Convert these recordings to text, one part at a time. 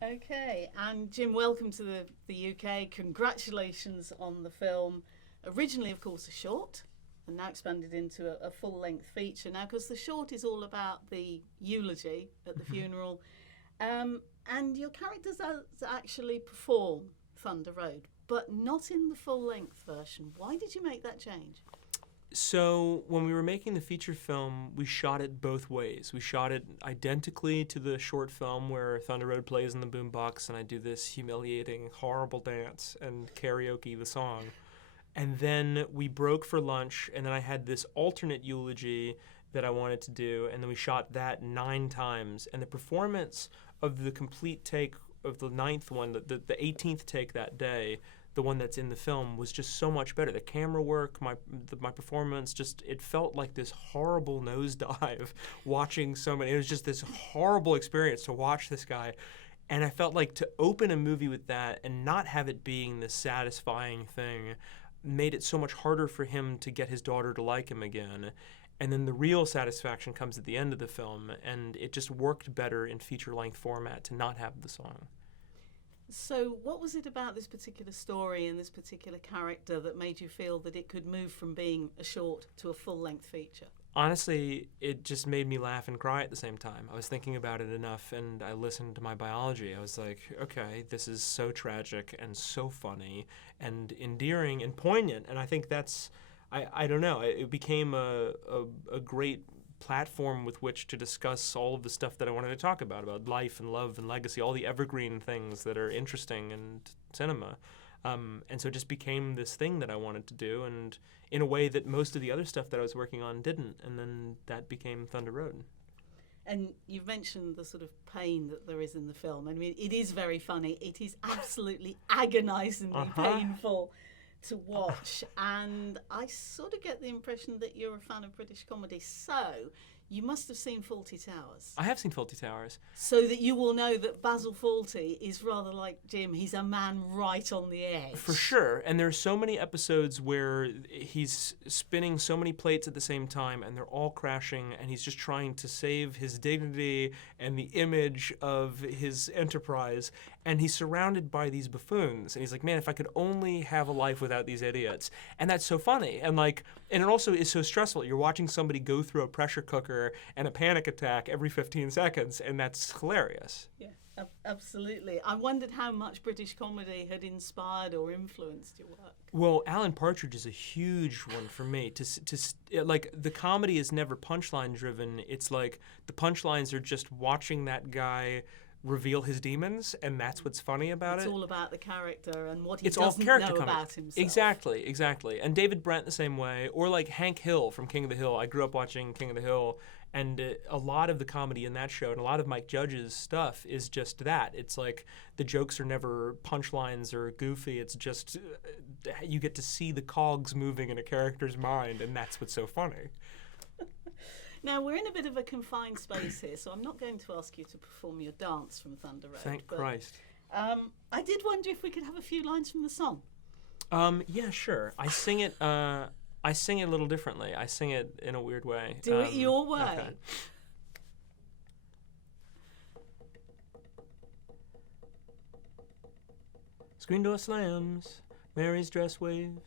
Okay, and Jim, welcome to the UK. Congratulations on the film. Originally, of course, a short, and now expanded into a full-length feature. Now, because the short is all about the eulogy at the funeral, and your character does actually perform Thunder Road, but not in the full-length version. Why did you make that change? So when we were making the feature film, we shot it both ways. We shot it identically to the short film where Thunder Road plays in the boombox and I do this humiliating, horrible dance and karaoke the song. And then we broke for lunch, and then I had this alternate eulogy that I wanted to do, and then we shot that 9 times. And the performance of the complete take of the 9th one, the 18th take that day, the one that's in the film, was just so much better. The camera work, my performance, just it felt like this horrible nosedive watching somebody. It was just this horrible experience to watch this guy. And I felt like to open a movie with that and not have it being this satisfying thing made it so much harder for him to get his daughter to like him again. And then the real satisfaction comes at the end of the film, and it just worked better in feature-length format to not have the song. So what was it about this particular story and this particular character that made you feel that it could move from being a short to a full-length feature? Honestly, it just made me laugh and cry at the same time. I was thinking about it enough, and I listened to my biology. I was like, okay, this is so tragic and so funny and endearing and poignant. And I think that's, I don't know, it became a great platform with which to discuss all of the stuff that I wanted to talk about life and love and legacy, all the evergreen things that are interesting in cinema. And so it just became this thing that I wanted to do, and in a way that most of the other stuff that I was working on didn't. And then that became Thunder Road. And you've mentioned the sort of pain that there is in the film. I mean, it is very funny. It is absolutely agonizingly painful to watch. And I sort of get the impression that you're a fan of British comedy. So you must have seen Fawlty Towers. I have seen Fawlty Towers. So that you will know that Basil Fawlty is rather like Jim. He's a man right on the edge. For sure. And there are so many episodes where he's spinning so many plates at the same time, and they're all crashing, and he's just trying to save his dignity and the image of his enterprise. And he's surrounded by these buffoons. And he's like, man, if I could only have a life without these idiots. And that's so funny. And it also is so stressful. You're watching somebody go through a pressure cooker and a panic attack every 15 seconds, and that's hilarious. Yeah, absolutely. I wondered how much British comedy had inspired or influenced your work. Well, Alan Partridge is a huge one for me. Like, the comedy is never punchline driven. It's like the punchlines are just watching that guy reveal his demons, and that's what's funny about it. It's all about the character and what he doesn't know about himself. Exactly. And David Brent the same way, or like Hank Hill from King of the Hill. I grew up watching King of the Hill, and a lot of the comedy in that show and a lot of Mike Judge's stuff is just that. It's like the jokes are never punchlines or goofy. It's just you get to see the cogs moving in a character's mind, and that's what's so funny. Now, we're in a bit of a confined space here, so I'm not going to ask you to perform your dance from Thunder Road. Thank Christ. I did wonder if we could have a few lines from the song. Yeah, sure. I sing it a little differently. I sing it in a weird way. Do it your way. Okay. Screen door slams, Mary's dress waves.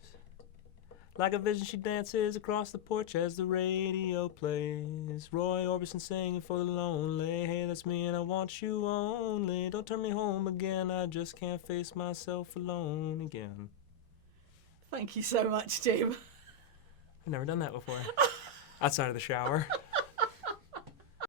Like a vision she dances across the porch as the radio plays. Roy Orbison singing for the lonely. Hey, that's me and I want you only. Don't turn me home again, I just can't face myself alone again. Thank you so much, Jim. I've never done that before. Outside of the shower.